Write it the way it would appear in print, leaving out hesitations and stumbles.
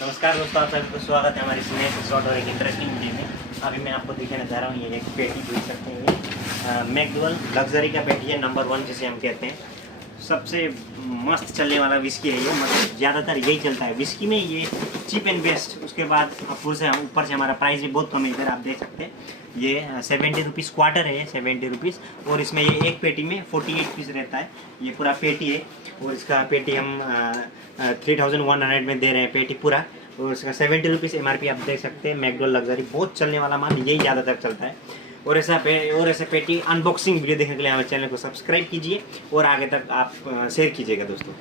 नमस्कार दोस्तों, आप सबको स्वागत है हमारे इस नए एपिसोड और एक इंटरेस्टिंग वीडियो में। अभी मैं आपको दिखाने जा रहा हूँ, ये एक पेटी देख सकते हैं। ये मैकडुअल लग्जरी का पेटी है, नंबर 1 जिसे हम कहते हैं। सबसे मस्त चलने वाला विस्की है ये, मतलब ज़्यादातर यही चलता है विस्की में। ये चीप एंड बेस्ट। उसके बाद ऊपर से हमारा प्राइस भी बहुत कम है, इधर आप देख सकते हैं। ये 70 रुपीज़ क्वार्टर है, 70 रुपीज़। और इसमें ये एक पेटी में 48 पीस रहता है। ये पूरा पेटी है और इसका पेटी हम 3100 में दे रहे हैं पेटी पूरा। और इसका 70 रुपीज़ MRP आप देख सकते हैं। मैकडुअल लग्जरी बहुत चलने वाला माल, यही ज़्यादातर चलता है। और ऐसे पेटी अनबॉक्सिंग वीडियो देखने के लिए हमारे चैनल को सब्सक्राइब कीजिए और आगे तक आप शेयर कीजिएगा दोस्तों।